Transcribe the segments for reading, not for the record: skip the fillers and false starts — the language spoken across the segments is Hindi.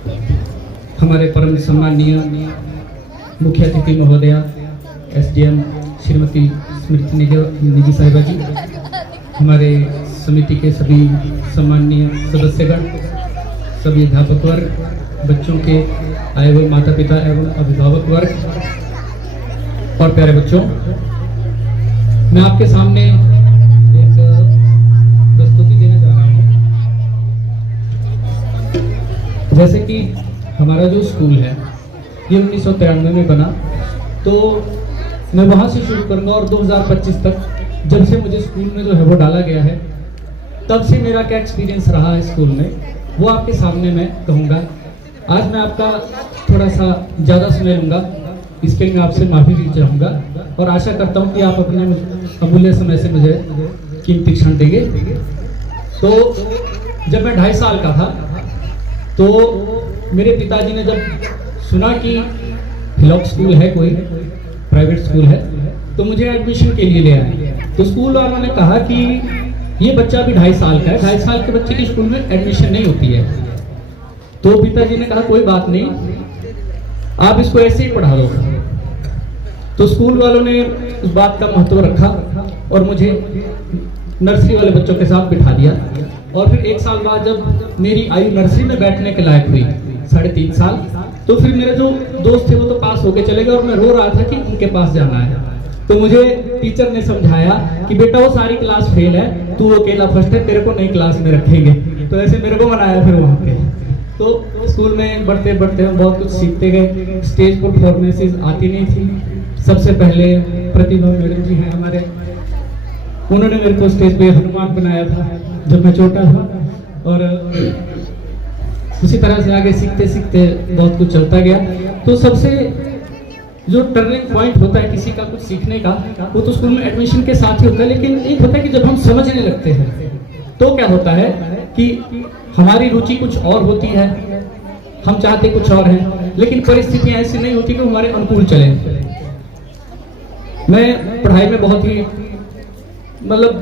हमारे परम सम्माननीय मुख्य अतिथि महोदया एसडीएम श्रीमती स्मृति निजी साहिबा जी, हमारे समिति के सभी सम्माननीय सदस्यगण, सभी अध्यापक वर्ग, बच्चों के आए हुए माता पिता एवं अभिभावक वर्ग और प्यारे बच्चों, मैं आपके सामने एक प्रस्तुति देने जा रहा हूँ। जैसे कि हमारा जो स्कूल है ये 1993 में बना, तो मैं वहाँ से शुरू करूँगा और 2025 तक जब से मुझे स्कूल में जो है वो डाला गया है, तब से मेरा क्या एक्सपीरियंस रहा है स्कूल में, वो आपके सामने मैं कहूँगा। आज मैं आपका थोड़ा सा ज़्यादा समय लूँगा, इसके लिए मैं आपसे माफ़ी भी चाहूँगा और आशा करता हूँ कि आप अपने अमूल्य समय से मुझे कीमती क्षण देंगे। तो जब मैं 2.5 साल का था तो मेरे पिताजी ने जब सुना कि हिलॉक स्कूल है, कोई प्राइवेट स्कूल है, तो मुझे एडमिशन के लिए ले आए। तो स्कूल वालों ने कहा कि ये बच्चा अभी 2.5 साल का है, 2.5 साल के बच्चे की स्कूल में एडमिशन नहीं होती है। तो पिताजी ने कहा कोई बात नहीं, आप इसको ऐसे ही पढ़ा दो। तो स्कूल वालों ने उस बात का महत्व रखा और मुझे नर्सरी वाले बच्चों के साथ बिठा दिया। और फिर 1 साल बाद जब मेरी आयु नर्सरी में बैठने के लायक हुई, 3.5 साल, तो फिर मेरे जो दोस्त थे वो तो पास होके चले गए और मैं रो रहा था कि उनके पास जाना है। तो मुझे टीचर ने समझाया कि बेटा वो सारी क्लास फेल है, तू अकेला फर्स्ट है, तेरे को नई क्लास में रखेंगे। तो ऐसे मेरे को मनाया फिर वहाँ पे। तो स्कूल में बढ़ते बढ़ते हम बहुत कुछ सीखते गए। स्टेज परफॉर्मेंसेस आती नहीं थी। सबसे पहले प्रतिभा मैडम जी हैं हमारे, उन्होंने मेरे को स्टेज पे हनुमान बनाया था जब मैं छोटा था। और उसी तरह से आगे सीखते सीखते बहुत कुछ चलता गया। तो सबसे जो टर्निंग पॉइंट होता है किसी का कुछ सीखने का, वो तो स्कूल में एडमिशन के साथ ही होता है। लेकिन एक होता है कि जब हम समझने लगते हैं तो क्या होता है कि हमारी रुचि कुछ और होती है, हम चाहते कुछ और हैं, लेकिन परिस्थितियां ऐसी नहीं होती कि हमारे अनुकूल चले। मैं पढ़ाई में बहुत ही मतलब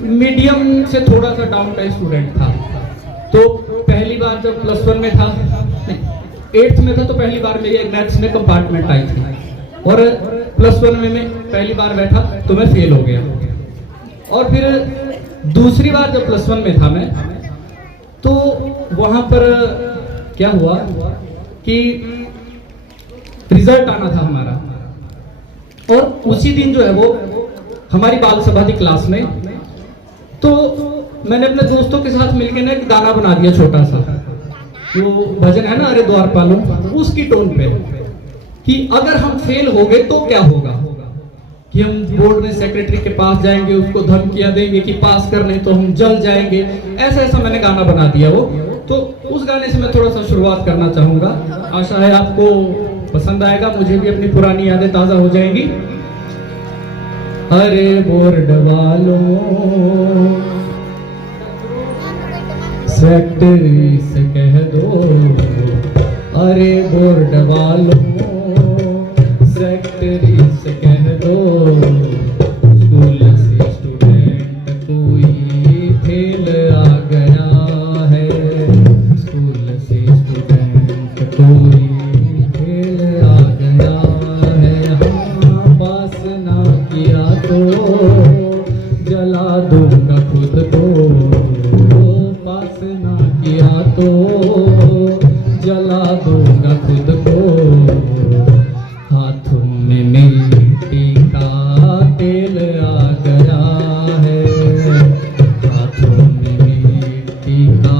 मीडियम से थोड़ा सा डाउन का स्टूडेंट था। तो पहली बार जब +1 में था, 8th में था, तो पहली बार मेरी एक मैथ्स में कंपार्टमेंट आई थी और +1 में मैं पहली बार बैठा तो मैं फेल हो गया। और फिर दूसरी बार जब +1 में था मैं, तो वहां पर क्या हुआ कि रिजल्ट आना था हमारा, और उसी दिन जो है वो हमारी बाल सभा थी क्लास में। तो मैंने अपने दोस्तों के साथ मिलकर ना एक गाना बना दिया छोटा सा, वो भजन है ना, अरे द्वार पालो, उसकी टोन पे, कि अगर हम फेल हो गए तो क्या होगा, कि हम बोर्ड में सेक्रेटरी के पास जाएंगे, उसको धमकियां देंगे कि पास कर नहीं तो हम जल जाएंगे। ऐसा ऐसा मैंने गाना बना दिया वो। तो उस गाने से मैं थोड़ा सा शुरुआत करना चाहूंगा। आशा है आपको पसंद आएगा, मुझे भी अपनी पुरानी यादें ताजा हो जाएंगी। अरे बोर्ड वालों सेक्रेटरी से कह दो, अरे बोर्ड वालों सेक्रेटरी से कह दो, स्कूल से स्टूडेंट कोई फेल आ गया है, स्कूल से स्टूडेंट कोई फेल आ गया है। हाँ, पास ना किया तो जला दूंगा खुद को, पास ना किया तो जला दूंगा खुद को, हाथों में मिट्टी का तेल आ गया है, हाथों में मिट्टी का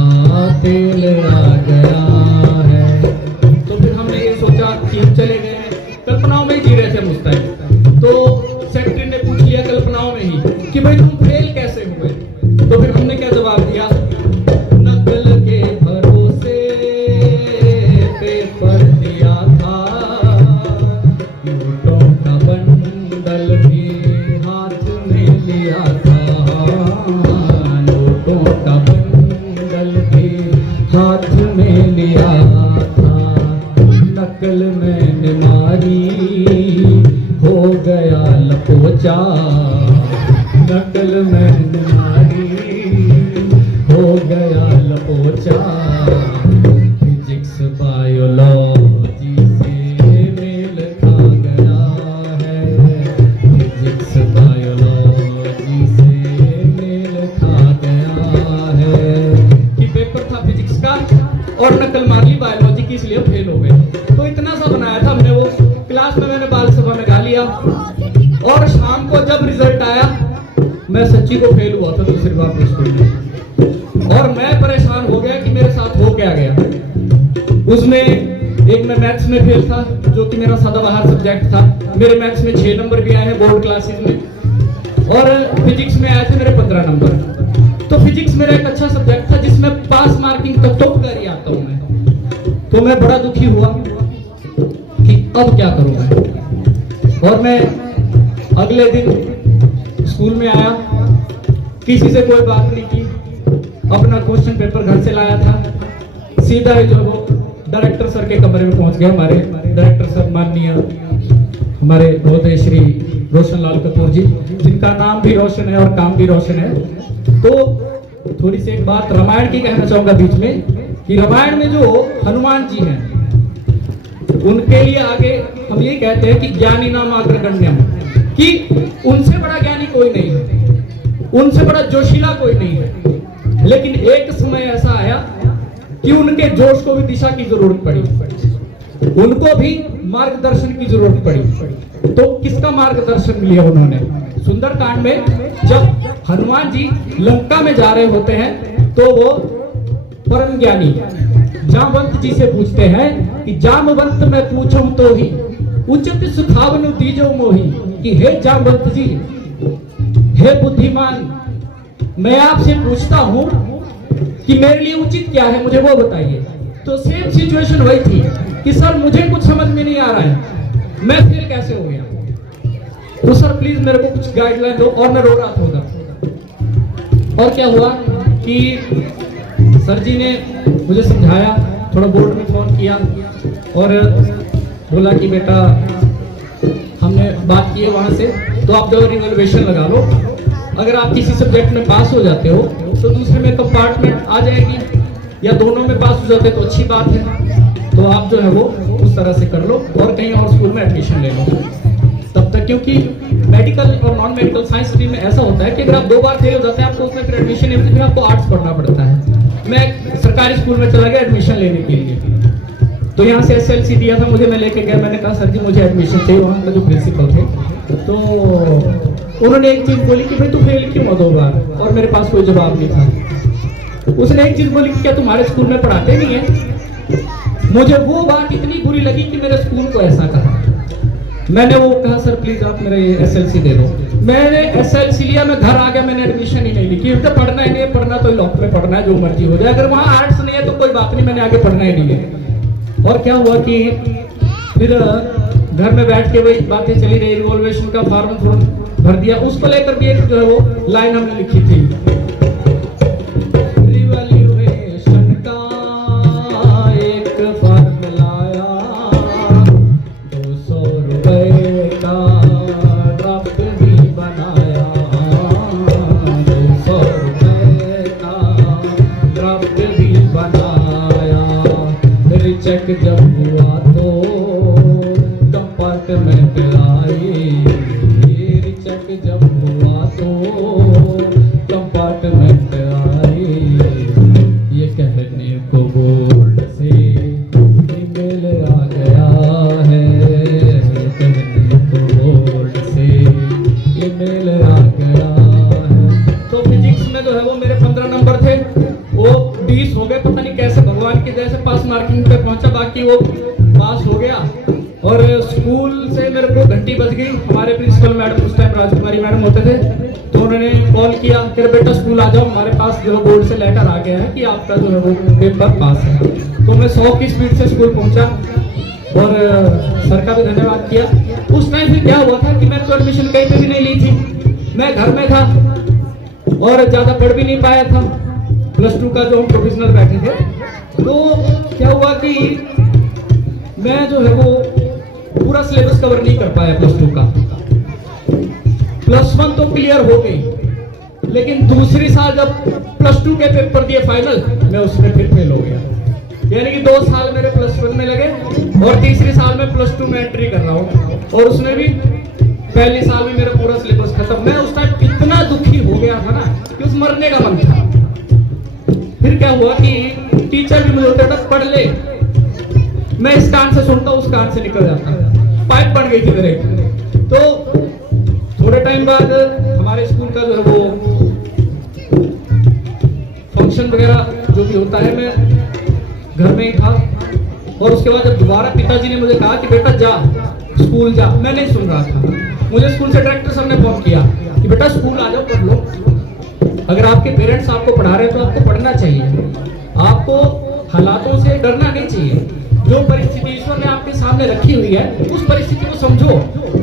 तेल आ गया है। तो फिर हमने ये सोचा कि हम चले गए, कल्पनाओं में जी रहे थे उस टाइम। तो सेक्रेटरी ने पूछ लिया कल्पनाओं में ही कि भाई तुम फेल कैसे हुए। तो फिर हमने क्या जवाब दिया, नकल के भरोसे पेपर दिया था, नोटों का बंडल भी हाथ में लिया था, नोटों का बंडल भी हाथ में लिया था, नकल मैंने मारी हो गया लपोचा, नकल मैंने मारी हो गया लपोचा, फिजिक्स नकल मार ली बायोलॉजी की, इसलिए फेल हो गए। तो इतना सा बनाया था हमने वो। क्लास में मैंने बाल सभा में गा लिया, और शाम को जब रिजल्ट आया मैं सच्ची को फेल हुआ था दूसरी बार के स्कूल में। और मैं परेशान हो गया कि मेरे साथ हो क्या गया। उसमें एक मैं मैथ्स में फेल था, जो कि मेरा सदाबहार सब्जेक्ट था। मेरे मैथ्स में 6 नंबर भी आए हैं बोर्ड क्लासेस में, और फिजिक्स में आए थे मेरे 15 नंबर। तो फिजिक्स मेरा एक अच्छा सब्जेक्ट था जिसमें पास मार्किंग तक तो कर ही आता हूं मैं। तो मैं बड़ा दुखी हुआ कि अब क्या करूं मैं। और मैं अगले दिन स्कूल में आया, किसी से कोई बात नहीं की, अपना क्वेश्चन पेपर घर से लाया था, सीधा ही जो वो डायरेक्टर सर के कमरे में पहुंच गया। हमारे डायरेक्टर सर माननीय हमारे महोदय श्री रोशन लाल कपूर जी, जिनका नाम भी रोशन है और काम भी रोशन है। तो थोड़ी सी एक बात रामायण की कहना चाहूंगा बीच में, कि रामायण में जो हनुमान जी हैं, उनके लिए आगे हम ये कहते हैं कि ज्ञानी नाम अग्रगण्यम, कि उनसे बड़ा ज्ञानी कोई नहीं है, उनसे बड़ा जोशीला कोई नहीं है। लेकिन एक समय ऐसा आया कि उनके जोश को भी दिशा की जरूरत पड़ी, उनको भी मार्गदर्शन की जरूरत पड़ी। तो किसका मार्गदर्शन लिया उन्होंने? सुंदरकांड में जब हनुमान जी लंका में जा रहे होते हैं, तो वो परम ज्ञानी जामवंत जी से पूछते हैं कि जामवंत मैं पूछूं तो ही उचित सुखावनु दीजो मोही, कि हे जामवंत जी, हे बुद्धिमान, मैं आपसे पूछता हूं कि मेरे लिए उचित क्या है, मुझे वो बताइए। तो सेम सिचुएशन वही थी कि सर मुझे कुछ समझ में नहीं आ रहा है, मैं फेल कैसे हो गया, तो सर प्लीज मेरे को कुछ गाइडलाइन दो। और मैं रो रहा था उधर। और क्या हुआ कि सर जी ने मुझे समझाया, थोड़ा बोर्ड में फोन किया और बोला कि बेटा हमने बात की है वहां से, तो आप जो रिजर्वेशन लगा लो, अगर आप किसी सब्जेक्ट में पास हो जाते हो तो दूसरे में कंपार्टमेंट आ जाएगी, या दोनों में पास हो जाते तो अच्छी बात है। तो आप जो है वो उस तरह से कर लो और कहीं और स्कूल में एडमिशन ले लो तब तक, क्योंकि मेडिकल और नॉन मेडिकल साइंस स्ट्रीम में ऐसा होता है कि अगर आप 2 बार फेल हो जाते हैं आपको उसमें फिर एडमिशन नहीं मिलती, फिर आपको आर्ट्स पढ़ना पड़ता है। मैं सरकारी स्कूल में चला गया एडमिशन लेने के लिए, तो यहाँ से SLC दिया था मुझे, मैं लेके गया, मैंने कहा सर जी मुझे एडमिशन चाहिए। वहाँ का जो प्रिंसिपल थे तो उन्होंने एक चीज बोली कि भाई तू फेल क्यों हो 2 बार, और मेरे पास कोई जवाब नहीं था। उसने एक चीज बोली कि क्या तुम्हारे स्कूल में पढ़ाते नहीं है। मुझे वो बात इतनी बुरी लगी कि मेरे स्कूल को ऐसा कहा। मैंने वो कहा सर प्लीज आप मेरा ये SLC दे दो। मैंने SLC लिया, मैं घर आ गया, मैंने एडमिशन ही नहीं ली, क्योंकि तो पढ़ना ही नहीं है, पढ़ना तो लॉक में पढ़ना है, जो मर्जी हो जाए, अगर वहाँ आर्ट्स नहीं है तो कोई बात नहीं, मैंने आगे पढ़ना ही नहीं है। और क्या हुआ कि फिर घर में बैठ के वही बातें चली रही, रिवॉल्वेशन का फॉर्म भर दिया, उसको लेकर भी एक जो है वो लाइन हमने लिखी थी, रिवॉल्यूशन का एक फॉर्म लाया, 200 रुपए का ड्राफ्ट भी बनाया, 200 रुपए का ड्राफ्ट भी बनाया, रिचेक जब हुआ तो कंपार्टमेंट आई, रिचेक जब हुआ तो कंपार्टमेंट आई, ये कहने को बोर्ड से ईमेल आ गया है, कहने को बोर्ड से ईमेल आ गया है। तो फिजिक्स में जो है वो मेरे 15 नंबर थे, वो 20 हो गए, पता नहीं कैसे भगवान की जैसे पास मार्किंग पे पहुंचा, बाकी वो पास हो गया। और स्कूल से मेरे को घंटी बज गई, हमारे प्रिंसिपल मैडम उस टाइम राजकुमारी मैडम होते थे, तो उन्होंने कॉल किया कि बेटा स्कूल आ जाओ, हमारे पास जो बोर्ड से लेटर आ गया है कि आपका जो है वो पेपर पास है। तो मैं 100 की स्पीड से स्कूल पहुंचा और सर का भी धन्यवाद किया। उस टाइम फिर क्या हुआ था कि मैंने तो एडमिशन कहीं पे भी नहीं ली थी, मैं घर में था और ज्यादा पढ़ भी नहीं पाया था। +2 का जो हम प्रोविजनल बैठे थे, तो क्या हुआ कि मैं जो है वो पूरा सिलेबस कवर नहीं कर पाया +2 का। +1 तो क्लियर हो गई, लेकिन दूसरी साल जब +2 के पेपर दिए फाइनल, मैं उसमें फिर फेल हो गया। यानी कि 2 साल मेरे +1 में लगे और तीसरी साल में +2 में एंट्री कर रहा हूँ, और उसमें भी पहली साल में मेरा पूरा सिलेबस खत्म। मैं उस टाइम इतना दुखी हो गया था ना कि उस मरने का मन था। फिर क्या हुआ कि टीचर भी मुझे होता था पढ़ ले, मैं इस कान से सुनता उस कान से निकल जाता, पाइप बन गई थी मेरे। तो थोड़े टाइम बाद हमारे स्कूल का जो है वो फंक्शन वगैरह जो भी होता है, मैं घर में ही था। और उसके बाद जब दोबारा पिताजी ने मुझे कहा कि बेटा जा स्कूल जा, मैं नहीं सुन रहा था। मुझे स्कूल से डायरेक्टर सर ने फोन किया कि बेटा स्कूल आ जाओ, पढ़ लो। अगर आपके पेरेंट्स आपको पढ़ा रहे हैं तो आपको पढ़ना चाहिए, आपको हालातों से डरना नहीं चाहिए। जो परिस्थिति ईश्वर ने आपके सामने रखी हुई है उस परिस्थिति को समझो,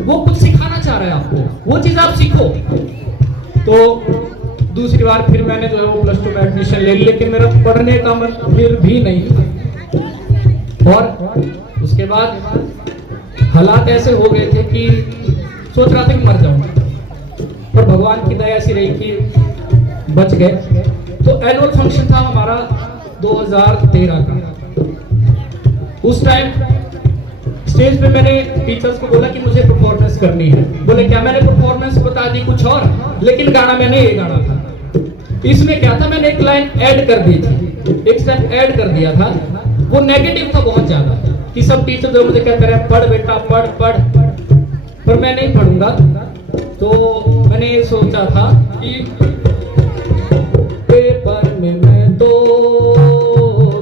वो कुछ सिखाना चाह रहा है आपको, वो चीज आप सीखो। तो दूसरी बार फिर मैंने जो है वो +2 में एडमिशन ले ली, लेकिन मेरा पढ़ने का मन फिर भी नहीं। और उसके बाद हालात ऐसे हो गए थे कि सोच रहा था कि मर जाऊंगा, पर भगवान की दया ऐसी रही कि बच गए। तो एनुअल फंक्शन था हमारा 2013 का। उस टाइम स्टेज पे मैंने टीचर्स को बोला कि मुझे परफॉर्मेंस करनी है। बोले क्या? मैंने परफॉर्मेंस बता दी कुछ और, लेकिन गाना मैंने ये गाना था। इसमें क्या था, मैंने एक लाइन ऐड कर दी थी, एक स्टेप ऐड कर दिया था। वो नेगेटिव था बहुत ज्यादा कि सब टीचर जो मुझे कहते रहे पढ़ बेटा पढ़ पढ़, पर मैं नहीं पढ़ूंगा। तो मैंने ये सोचा था कि पेपर में मैं तो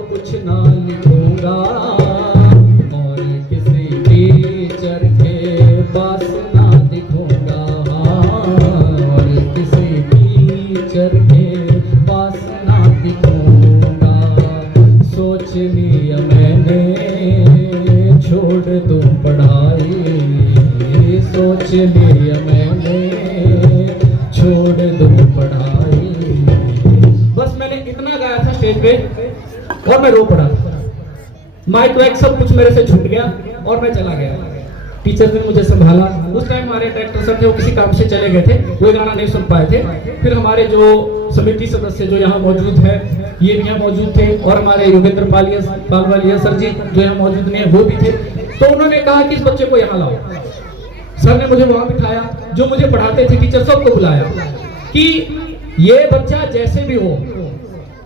कुछ ना लिखूंगा और किसी टीचर के पास ना दिखूंगा, और किसी टीचर के पास ना दिखूंगा। सोच लिया मैंने छोड़ दूं पढ़ाई, सोच लिया मैंने छोड़ दूं पढ़ाई। बस मैंने इतना गाया था स्टेज पे और मैं रो पड़ा। माइक वाइक सब कुछ मेरे से छूट गया और मैं चला गया। टीचर ने मुझे संभाला। उस टाइम हमारे डायरेक्टर सर थे, वो किसी काम से चले गए थे, वो गाना नहीं सुन पाए थे। फिर हमारे जो समिति सदस्य जो यहाँ मौजूद है, ये भी यहाँ मौजूद थे, और हमारे योगेंद्र पालवालिया सर जी जो यहाँ मौजूद नहीं है वो भी थे। तो उन्होंने कहा कि इस बच्चे को यहाँ लाओ। सर ने मुझे वहां बिठाया, जो मुझे पढ़ाते थे टीचर सबको बुलाया कि ये बच्चा जैसे भी हो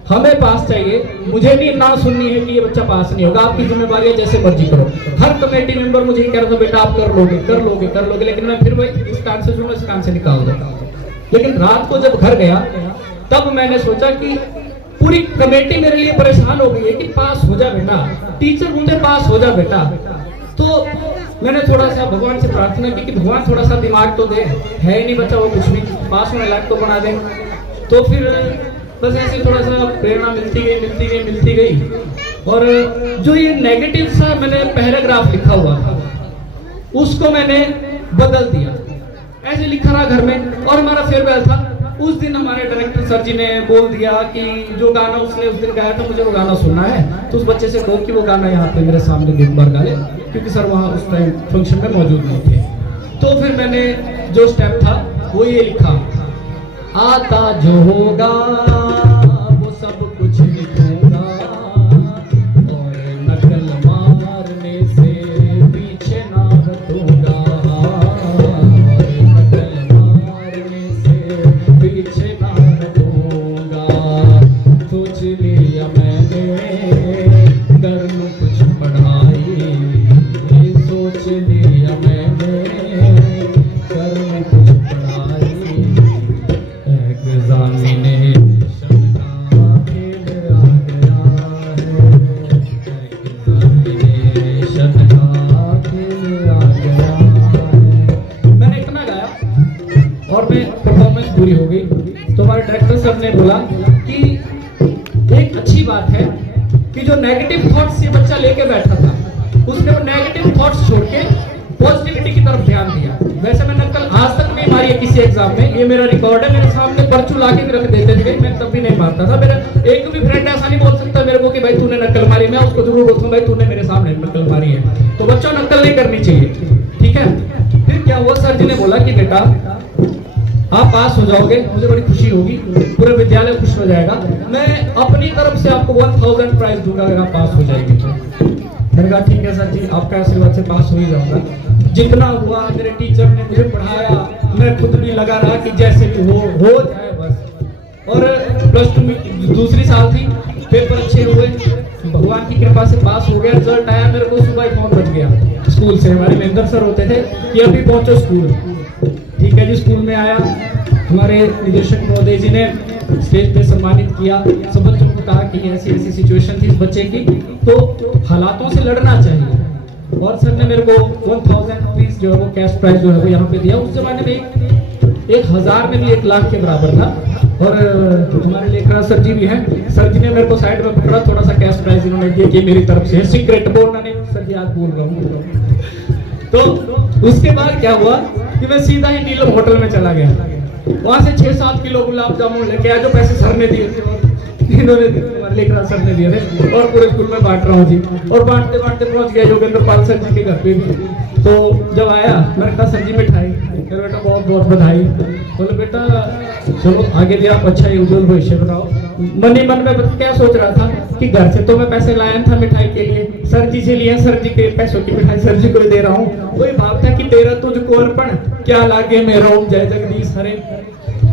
हमें पास चाहिए, मुझे नहीं ना सुननी है कि ये बच्चा पास नहीं होगा, आपकी जिम्मेदारी है, जैसे मर्जी करो। हर कमेटी मेंबर मुझे कह रहा था बेटा आप कर लोगे कर लोगे कर लोगे, लेकिन मैं फिर वही इस कान से सुनो इस कान से निकाल दो। लेकिन रात को जब घर गया तब मैंने सोचा कि पूरी कमेटी मेरे लिए परेशान हो गई है कि पास हो जा बेटा, टीचर मुझे पास हो जा बेटा। तो मैंने थोड़ा सा भगवान से प्रार्थना की कि भगवान थोड़ा सा दिमाग तो दे, है ही नहीं बच्चा वो कुछ भी, पास होने लायक तो बना दे। तो फिर बस ऐसे थोड़ा सा प्रेरणा मिलती गई। और जो ये नेगेटिव सा मैंने पैराग्राफ लिखा हुआ था उसको मैंने बदल दिया, ऐसे लिखा रहा घर में। और हमारा फेयरवेल था, उस दिन हमारे डायरेक्टर सर जी ने बोल दिया कि जो गाना उसने उस दिन गाया था मुझे वो गाना सुनना है, तो उस बच्चे से कहो कि वो गाना यहाँ पे मेरे सामने दिन भर गा ले, क्योंकि सर वहाँ उस टाइम फंक्शन में मौजूद नहीं थे। तो फिर मैंने जो स्टेप था वो ये लिखा, आता जो होगा वो सब कुछ लिखूंगा, और नकल मारने से पीछे ना हटूंगा, नकल मारने से पीछे ना हटूंगा। सोच लिया मैंने कर लूं कुछ पढ़ाई, सोच लिया मैंने कर लूं कुछ पढ़ाई। एग्जामिनेशन का खेल आ गया है, एग्जामिनेशन का खेल आ गया है। मैंने इतना गाया और मैं परफॉर्मेंस पूरी हो गई। तो हमारे डायरेक्टर सर ने बोला कि एक अच्छी बात है कि जो नेगेटिव थॉट्स ये बच्चा लेके बैठा था उसने वो नेगेटिव थॉट्स छोड़ के पॉजिटिविटी की तरफ ध्यान दिया। वैसे मैं नकल आज तक नहीं मारी है किसी एग्जाम में, ये मेरा रिकॉर्ड है, मेरे सामने पर्चू ला के भी रख देते थे, मैं तब भी नहीं मारता था। मेरा एक भी फ्रेंड ऐसा नहीं बोल सकता मेरे को कि भाई तूने नकल मारी, मैं उसको जरूर बोलता हूँ भाई तूने मेरे सामने नकल मारी है। तो बच्चों नकल नहीं करनी चाहिए, ठीक है। फिर क्या हुआ, सर जी ने बोला कि बेटा आप पास हो जाओगे, मुझे बड़ी खुशी होगी, पूरा विद्यालय खुश हो जाएगा, मैं अपनी तरफ से आपको 1000 प्राइज दूंगा अगर आप पास हो जाएंगे तो। मैंने कहा ठीक है सर जी, आपका आशीर्वाद से पास हो ही जाऊंगा। जितना हुआ मेरे टीचर ने मुझे पढ़ाया, मैं खुद भी लगा रहा कि जैसे भी हो जाए बस। और +2 में दूसरी साल थी, पेपर अच्छे हुए, भगवान की कृपा से पास हो गया। रिजल्ट आया, मेरे को सुबह फोन बज गया स्कूल से, हमारे महेंद्र सर होते थे कि अभी पहुंचो स्कूल। ठीक है जी, स्कूल में आया, हमारे निदेशक महोदय जी ने स्टेज पे सम्मानित किया, सब बच्चों को कहा कि ऐसी ऐसी सिचुएशन थी इस बच्चे की, तो हालातों से लड़ना चाहिए। और सर ने मेरे को 1000 रुपीज जो है वो कैश प्राइज जो है वो यहाँ पे दिया। उस जमाने में 1000 में भी 1 लाख के बराबर था। और हमारे लेखराज सर जी भी हैं, सर जी ने मेरे को साइड में पकड़ा, थोड़ा सा कैश प्राइज इन्होंने दिया कि मेरी तरफ से सीक्रेट बोलना नहीं, सर जी आज बोल रहा हूँ। तो उसके बाद क्या हुआ कि मैं सीधा ही नीलम होटल में चला गया, वहां से 6-7 किलो गुलाब जामुन लेके आया, जो पैसे सर ने दिए थे, इन्होंने लेखराज सर ने दिए थे, और पूरे स्कूल में बांट रहा हूँ जी। और बांटते बांटते पहुंच गया योगेंद्र पाल सर जी के घर पे भी। तो जब आया, मैंने कहा सर जी मिठाई, मेरे बेटा बहुत बहुत बधाई। बोले बेटा चलो आगे भी आप अच्छा ही उज्जवल भविष्य बनाओ। मन ही मन में क्या सोच रहा था कि घर से तो मैं पैसे लाया था मिठाई के लिए, सर जी से लिए, सर जी के पैसों की मिठाई सर जी को दे रहा हूँ। वही भाव था कि तेरा तुझको अर्पण क्या लागे मेरा जय जगदीश हरे।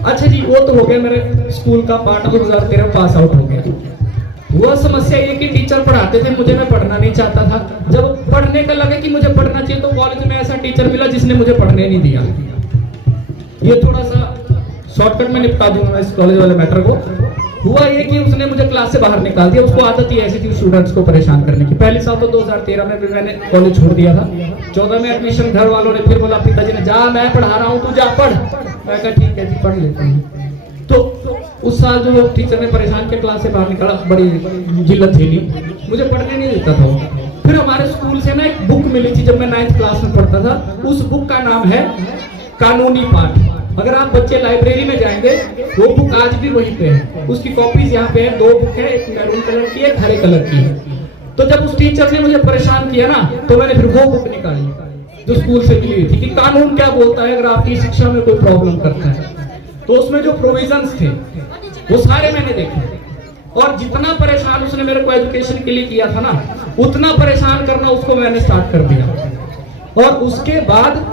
अच्छा जी, वो तो हो गया, मेरे स्कूल का पार्ट 2013 पास आउट हो गया। वो समस्या ये कि टीचर पढ़ाते थे, मुझे मैं पढ़ना नहीं चाहता था। जब पढ़ने का लगे कि मुझे पढ़ना चाहिए, तो कॉलेज में ऐसा टीचर मिला जिसने मुझे पढ़ने नहीं दिया। ये थोड़ा सा शॉर्टकट में निपटा दूंगा मैं इस कॉलेज वाले मैटर को। हुआ ये कि उसने मुझे क्लास से बाहर निकाल दिया। उसको आदत ही ऐसी थी स्टूडेंट्स को परेशान करने की। पहले साल तो 2013 में भी मैंने कॉलेज छोड़ दिया था। 14 में एडमिशन, घर वालों ने फिर बोला, पिताजी ने, जा मैं पढ़ा रहा हूँ, तू जा पढ़। मैं कहा ठीक है जी, पढ़ लेता हूँ। तो उस साल जो टीचर ने परेशान के क्लास से बाहर निकाला, बड़ी जिल्लत झेली, मुझे पढ़ने नहीं देता था वो। फिर हमारे स्कूल से ना एक बुक मिली थी जब मैं 9th क्लास में पढ़ता था। उस बुक का नाम है कानूनी पाठ। अगर आप बच्चे लाइब्रेरी में जाएंगे, वो बुक आज भी वहीं पे है। उसकी कॉपीज यहाँ पे है, 2 बुक है, एक मैरून कलर की, एक हरे कलर की है। तो जब उस टीचर ने मुझे परेशान किया ना, तो मैंने फिर वो बुक निकाली जो स्कूल से मिली थी कि कानून क्या बोलता है अगर आपकी शिक्षा में कोई प्रॉब्लम करता है। तो उसमें जो प्रोविजंस थे वो सारे मैंने देखे। और जितना परेशान उसने मेरे को एजुकेशन के लिए किया था ना, उतना परेशान करना उसको मैंने स्टार्ट कर दिया। और उसके बाद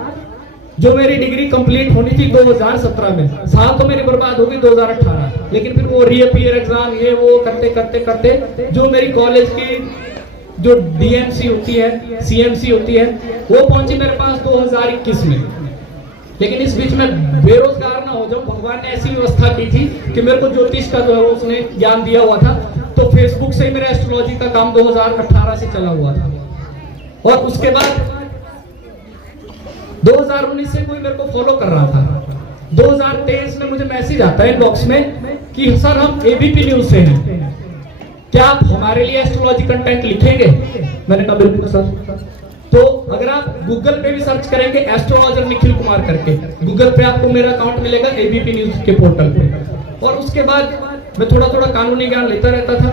जो मेरी डिग्री कंप्लीट होनी थी 2017 में, साल तो मेरी बर्बाद हो गई 2018, लेकिन फिर वो रीअपीयर एग्जाम ये वो करते करते करते जो मेरी कॉलेज की जो डीएमसी होती है, सीएमसी होती है, वो पहुंची मेरे पास 2021 में। लेकिन इस बीच में बेरोजगार ना हो जाऊं, भगवान ने ऐसी व्यवस्था की थी कि मेरे को ज्योतिष का जो है उसने ज्ञान दिया हुआ था। तो फेसबुक से ही मेरा एस्ट्रोलॉजी का काम 2018 से चला हुआ था। और उसके बाद 2019 से कोई मेरे को फॉलो कर रहा था। 2023 में मुझे मैसेज आता है इनबॉक्स में कि सर हम एबीपी न्यूज से हैं, क्या आप हमारे लिए एस्ट्रोलॉजी कंटेंट लिखेंगे? मैंने कहा बिल्कुल सर। तो अगर आप गूगल पे भी सर्च करेंगे एस्ट्रोलॉजर निखिल कुमार करके, गूगल पे आपको मेरा अकाउंट मिलेगा एबीपी न्यूज के पोर्टल पे। और उसके बाद मैं थोड़ा थोड़ा कानूनी ज्ञान लेता रहता था।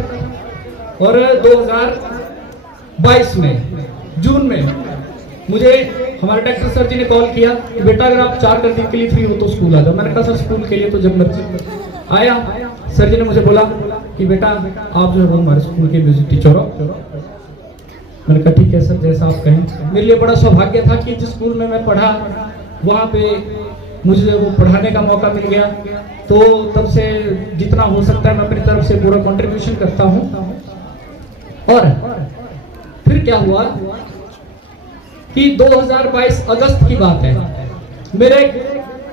और 2022 में जून में मुझे हमारे डॉक्टर सर जी ने कॉल किया कि बेटा अगर आप 4 दिन के लिए फ्री हो तो स्कूल आ जाओ। मैंने कहा सर स्कूल के लिए तो जब मर्जी। आया, सर जी ने मुझे बोला कि बेटा आप जो है हमारे स्कूल के म्यूजिक टीचर हो। मैंने कहा ठीक है सर, जैसा आप कहें। मेरे लिए बड़ा सौभाग्य था कि जिस स्कूल में मैं पढ़ा वहाँ पे मुझे वो पढ़ाने का मौका मिल गया। तो तब से जितना हो सकता है मैं अपनी तरफ से पूरा कंट्रीब्यूशन करता हूँ। और फिर क्या हुआ कि 2022 अगस्त की बात है, मेरे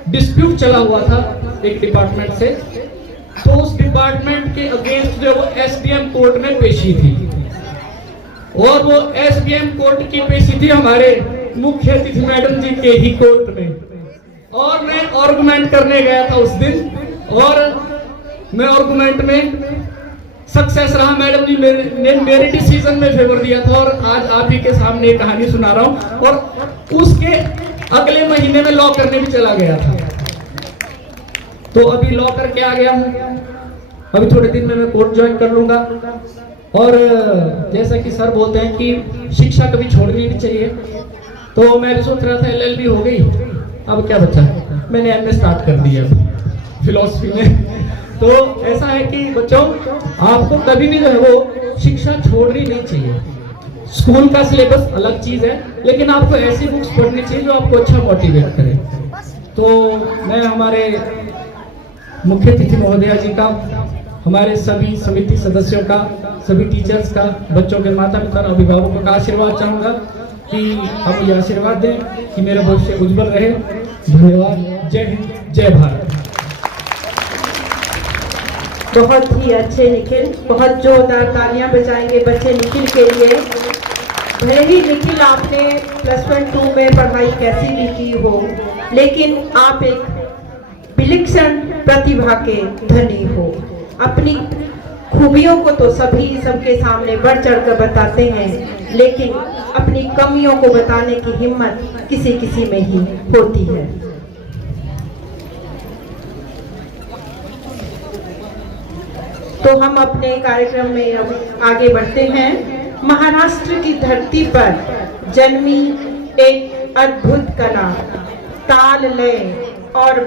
डिस्प्यूट चला हुआ था एक डिपार्टमेंट से। तो उस डिपार्टमेंट के अगेंस्ट जो वो एसडीएम कोर्ट में पेशी थी। और वो एसडीएम कोर्ट की पेशी थी हमारे मुख्य अतिथि मैडम जी के ही कोर्ट में। और मैं आर्गुमेंट करने गया था उस दिन, और मैं आर्गुमेंट में सक्सेस रहा। मैडम जी ने मेरे डिसीजन में फेवर दिया था। और आज आप ही के सामने एक कहानी सुना रहा हूं। और उसके अगले महीने में लॉ करने भी चला गया था। तो अभी लॉ करके आ गया हूं, अभी थोड़े दिन में मैं कोर्ट ज्वाइन कर लूंगा। और जैसा कि सर बोलते हैं कि शिक्षा कभी छोड़नी नहीं चाहिए, तो मैं भी सोच रहा था एलएलबी हो गई, अब क्या बचा, मैंने एमए स्टार्ट कर दिया फिलॉसफी में। तो ऐसा है कि बच्चों आपको कभी भी जो है वो शिक्षा छोड़नी नहीं चाहिए। स्कूल का सिलेबस अलग चीज है, लेकिन आपको ऐसी बुक्स पढ़नी चाहिए जो आपको अच्छा मोटिवेट करे। तो मैं हमारे मुख्य अतिथि महोदया जी का हमारे सभी समिति सदस्यों का, सभी टीचर्स का, बच्चों के माता पिता और अभिभावकों का आशीर्वाद चाहूँगा कि आप मुझे आशीर्वाद दें कि मेरा भविष्य उज्जवल रहे। धन्यवाद। जय हिंद, जय भारत। बहुत ही अच्छे निखिल, बहुत जोरदार तालियां बजाएंगे बच्चे निखिल के लिए। भले ही निखिल आपने +1-2 में पढ़ाई कैसी भी की हो, लेकिन आप एक विलक्षण प्रतिभा के धनी हो। अपनी खूबियों को तो सभी सबके सामने बढ़ चढ़कर बताते हैं, लेकिन अपनी कमियों को बताने की हिम्मत किसी किसी में ही होती है। तो हम अपने कार्यक्रम में अब आगे बढ़ते हैं। महाराष्ट्र की धरती पर जन्मी एक अद्भुत कला, ताल लय और